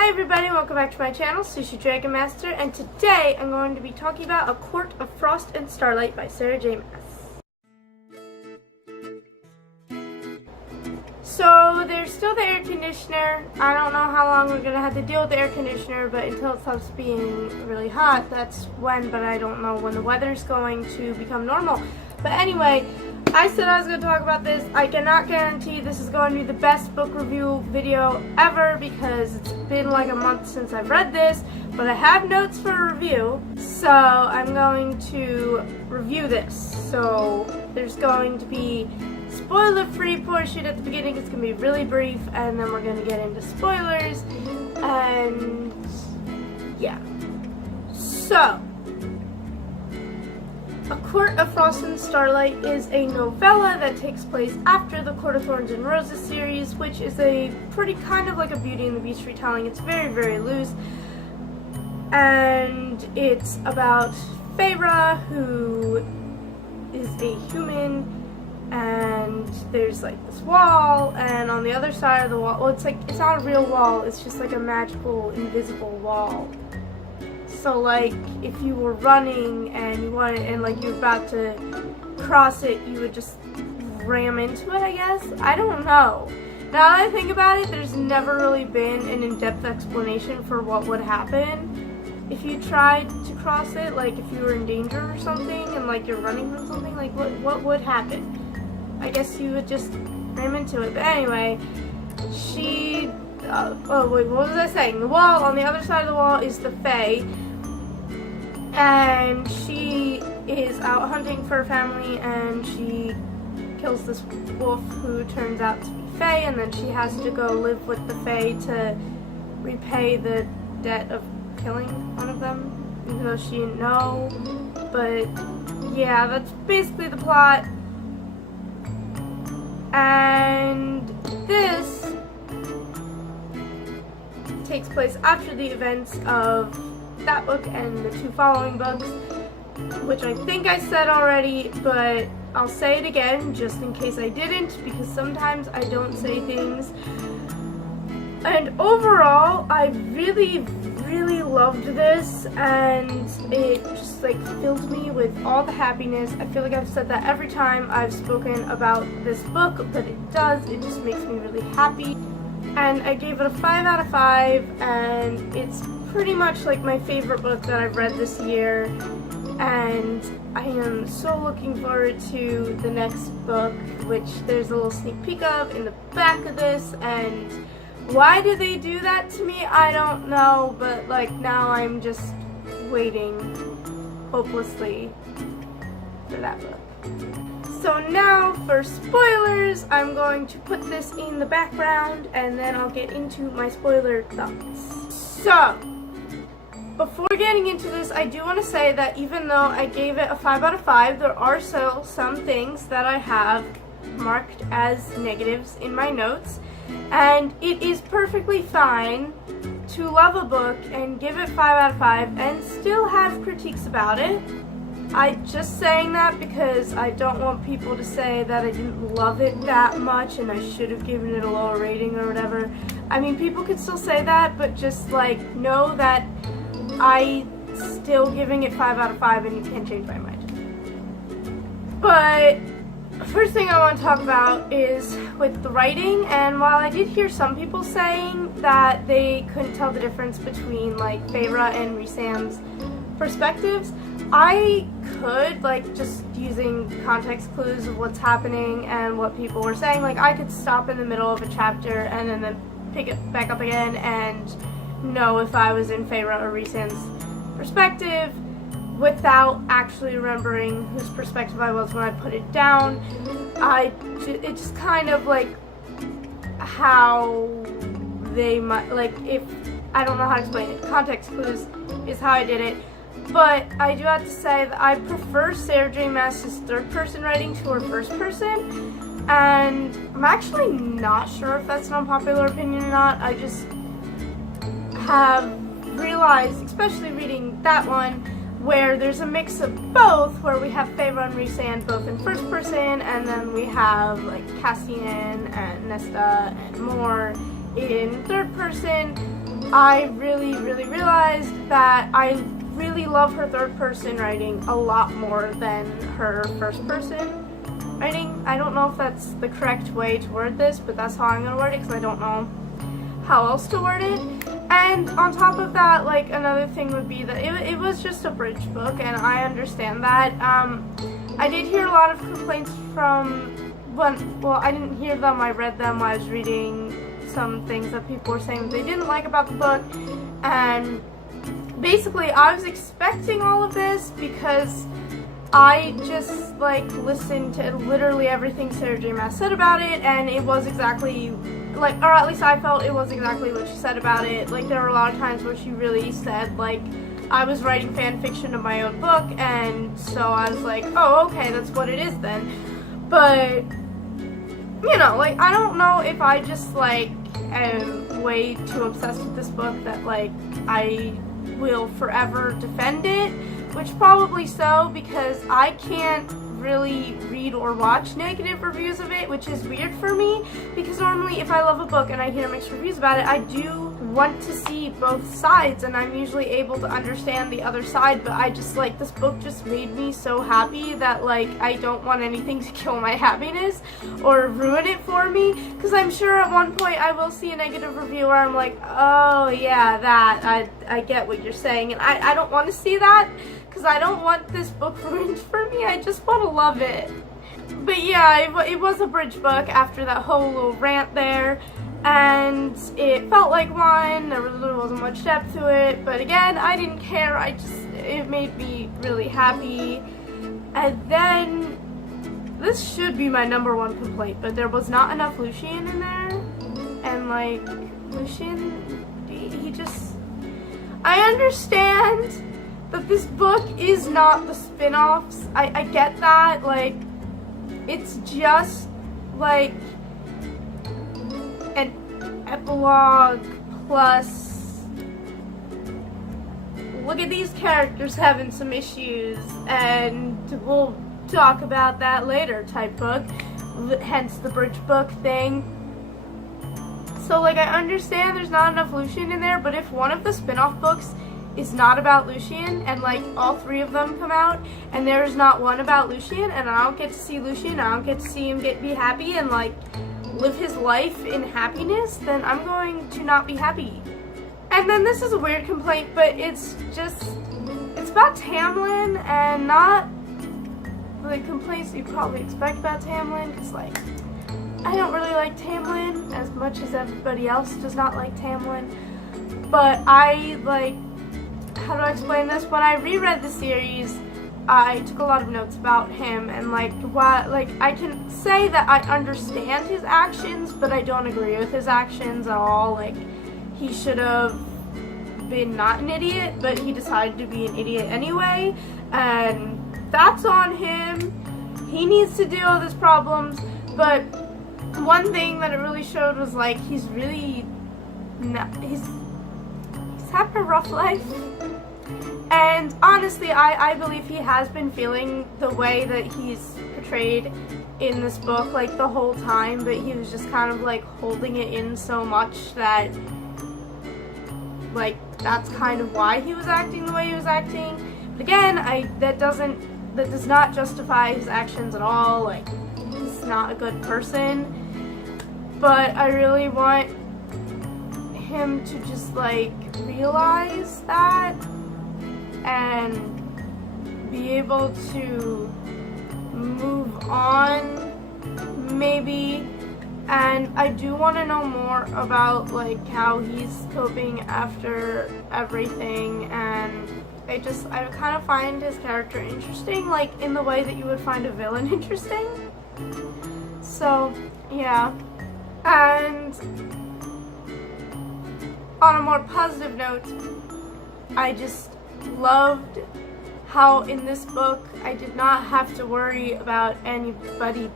Hi everybody, welcome back to my channel, sushidragonmaster, and today I'm going to be talking about A Court of Frost and Starlight by Sarah J. Maas. So there's still the air conditioner. I don't know how long we're going to have to deal with the air conditioner, but until it stops being really hot, that's when, but I don't know when the weather's going to become normal. But anyway, I said I was going to talk about this. I cannot guarantee this is going to be the best book review video ever because it's been like a month since I've read this, but I have notes for a review, so I'm going to review this. So there's going to be spoiler-free portion at the beginning. It's going to be really brief, and then we're going to get into spoilers, and yeah. So, A Court of Frost and Starlight is a novella that takes place after the Court of Thorns and Roses series, which is a pretty kind of like a Beauty and the Beast retelling. It's very, very loose. And it's about Feyre, who is a human, and there's like this wall, and on the other side of the wall, well, it's not a real wall, it's just like a magical, invisible wall. So like if you were running and you wanted, and like you're about to cross it, you would just ram into it, I guess? I don't know. Now that I think about it, there's never really been an in-depth explanation for what would happen if you tried to cross it, like if you were in danger or something and like you're running from something, like what would happen? I guess you would just ram into it. But anyway, oh wait, what was I saying? The wall, on the other side of the wall is the Fae, and she is out hunting for her family, and she kills this wolf who turns out to be Fae, and then she has to go live with the Fae to repay the debt of killing one of them, even though she didn't know. But yeah, that's basically the plot. And this takes place after the events of that book and the two following books, which I think I said already, but I'll say it again just in case I didn't, because sometimes I don't say things. And overall, I really, really loved this, and it just like filled me with all the happiness. I feel like I've said that every time I've spoken about this book, but it just makes me really happy. And I gave it a 5 out of 5, and it's pretty much like my favorite book that I've read this year, and I am so looking forward to the next book, which there's a little sneak peek of in the back of this. And why do they do that to me? I don't know, but like now I'm just waiting hopelessly for that book. So now for spoilers, I'm going to put this in the background and then I'll get into my spoiler thoughts. So, before getting into this, I do want to say that even though I gave it a 5 out of 5, there are still some things that I have marked as negatives in my notes. And it is perfectly fine to love a book and give it 5 out of 5 and still have critiques about it. I'm just saying that because I don't want people to say that I didn't love it that much and I should have given it a lower rating or whatever. I mean, people could still say that, but just like know that I'm still giving it 5 out of 5 and you can't change my mind. But first thing I want to talk about is with the writing, and while I did hear some people saying that they couldn't tell the difference between like Feyre and Rhysand's perspectives, I could, like just using context clues of what's happening and what people were saying, like I could stop in the middle of a chapter and then pick it back up again and know if I was in Feyre or Rhysand's perspective without actually remembering whose perspective I was when I put it down. It just kind of like how they might, like if, I don't know how to explain it. Context clues is how I did it. But I do have to say that I prefer Sarah J. Maas's third person writing to her first person. And I'm actually not sure if that's an unpopular opinion or not. I just have realized, especially reading that one, where there's a mix of both, where we have Feyre and Rhysand both in first person, and then we have like Cassian and Nesta and more in third person. I really realized that I really love her third person writing a lot more than her first person writing. I don't know if that's the correct way to word this, but that's how I'm gonna word it because I don't know how else to word it. And on top of that, like, another thing would be that it was just a bridge book, and I understand that. I did hear a lot of complaints from, well, I didn't hear them, I read them while I was reading some things that people were saying that they didn't like about the book, and basically I was expecting all of this because I just, like, listened to literally everything Sarah J. Maas said about it, and it was exactly, like, or at least I felt it was exactly what she said about it. Like, there were a lot of times where she really said, like, I was writing fan fiction of my own book, and so I was like, oh, okay, that's what it is then. But, you know, like, I don't know if I just, like, am way too obsessed with this book that, like, I will forever defend it, which probably so, because I can't really read or watch negative reviews of it, which is weird for me, because normally if I love a book and I hear mixed reviews about it, I do want to see both sides, and I'm usually able to understand the other side, but I just, like, this book just made me so happy that, like, I don't want anything to kill my happiness or ruin it for me, because I'm sure at one point I will see a negative review where I'm like, oh yeah, that, I get what you're saying, and I don't want to see that, because I don't want this book ruined for me. I just want to love it. But yeah, it was a bridge book after that whole little rant there, and it felt like one. There really wasn't much depth to it, but again, I didn't care. It made me really happy. And then, this should be my #1 complaint, but there was not enough Lucien in there, and, like, Lucien, he just, I understand that this book is not the spin-offs. I get that, like, it's just, like, an epilogue plus, look at these characters having some issues, and we'll talk about that later type book, hence the bridge book thing. So, like, I understand there's not enough Lucien in there, but if one of the spin-off books is not about Lucien, and, like, all 3 of them come out, and there's not one about Lucien, and I don't get to see Lucien, I don't get to see him be happy and, like, live his life in happiness, then I'm going to not be happy. And then this is a weird complaint, but it's about Tamlin, and not the complaints you probably expect about Tamlin, because, like, I don't really like Tamlin as much as everybody else does not like Tamlin, but I, like, how do I explain this? When I reread the series, I took a lot of notes about him, and, like, I can say that I understand his actions, but I don't agree with his actions at all. Like, he should have been not an idiot, but he decided to be an idiot anyway, and that's on him. He needs to deal with his problems, but one thing that it really showed was, like, he's having a rough life. And honestly, I believe he has been feeling the way that he's portrayed in this book, like, the whole time, but he was just kind of, like, holding it in so much that, like, that's kind of why he was acting the way he was acting. But again, that does not justify his actions at all. Like, he's not a good person, but I really want him to just, like, realize that and be able to move on, maybe. And I do want to know more about, like, how he's coping after everything, and I kind of find his character interesting, like, in the way that you would find a villain interesting. So, yeah. And on a more positive note, I just loved how in this book I did not have to worry about anybody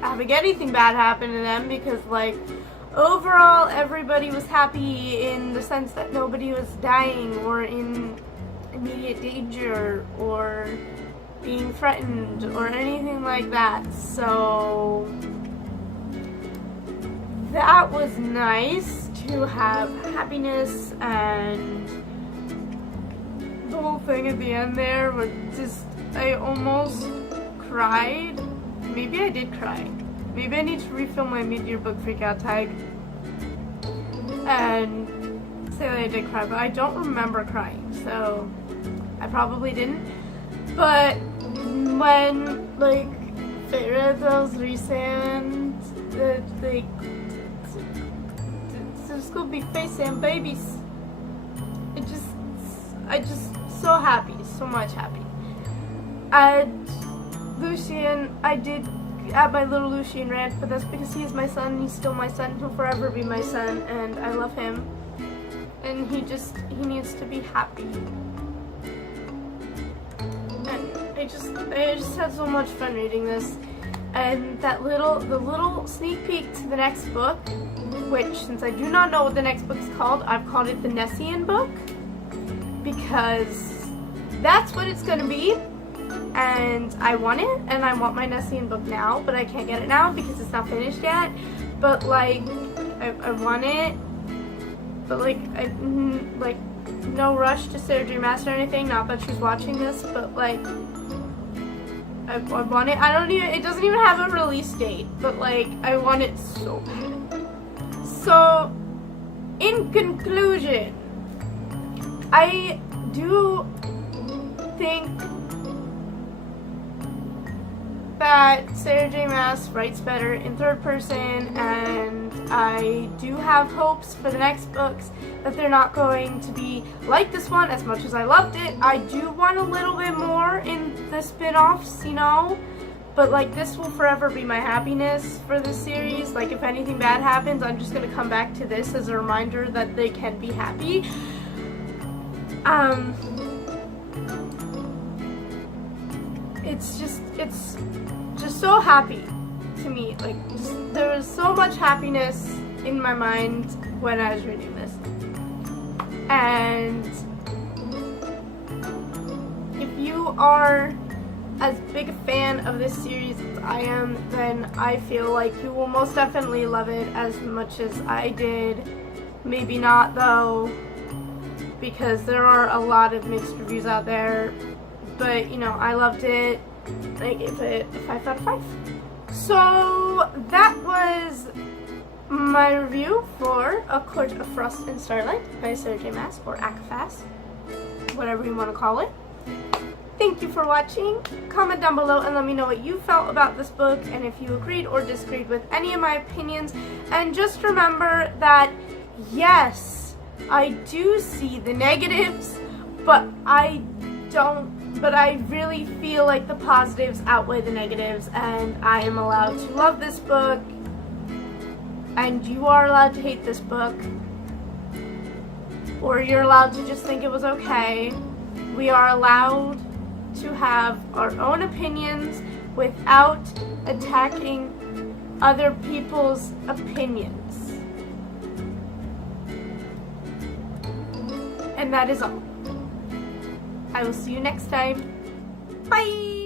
having anything bad happen to them, because, like, overall everybody was happy in the sense that nobody was dying or in immediate danger or being threatened or anything like that. So that was nice to have happiness, and the whole thing at the end there was just, I almost cried. Maybe I did cry. Maybe I need to refill my mid-year book freakout tag and say that I did cry, but I don't remember crying, so I probably didn't. But when, like, those recent, there's gonna be face and babies. I just so happy, so much happy. And Lucian, I did add my little Lucian rant, but that's because he is my son. He's still my son. He'll forever be my son, and I love him. And he needs to be happy. And I just had so much fun reading this. And the little sneak peek to the next book, which, since I do not know what the next book is called, I've called it the Nessian book, because that's what it's gonna be. And I want it, and I want my Nessian book now, but I can't get it now because it's not finished yet. But like, I want it, but like, no rush to Sushidragonmaster or anything. Not that she's watching this, but like, I want it. It doesn't even have a release date, but like, I want it so bad. So, in conclusion, I do think that Sarah J. Maas writes better in third person, and I do have hopes for the next books that they're not going to be like this one. As much as I loved it, I do want a little bit more in the spin-offs, you know, but like, this will forever be my happiness for this series. Like, if anything bad happens, I'm just gonna come back to this as a reminder that they can be happy. It's just so happy to me. Like, there was so much happiness in my mind when I was reading this. And if you are as big a fan of this series as I am, then I feel like you will most definitely love it as much as I did. Maybe not, though, because there are a lot of mixed reviews out there. But, you know, I loved it. I gave it a 5 out of 5. So that was my review for A Court of Frost and Starlight by Sarah J. Maas, or ACFAS, whatever you want to call it. Thank you for watching. Comment down below and let me know what you felt about this book, and if you agreed or disagreed with any of my opinions. And just remember that, yes, I do see the negatives, but I really feel like the positives outweigh the negatives, and I am allowed to love this book, and you are allowed to hate this book, or you're allowed to just think it was okay. We are allowed to have our own opinions without attacking other people's opinions. And that is all. I will see you next time. Bye!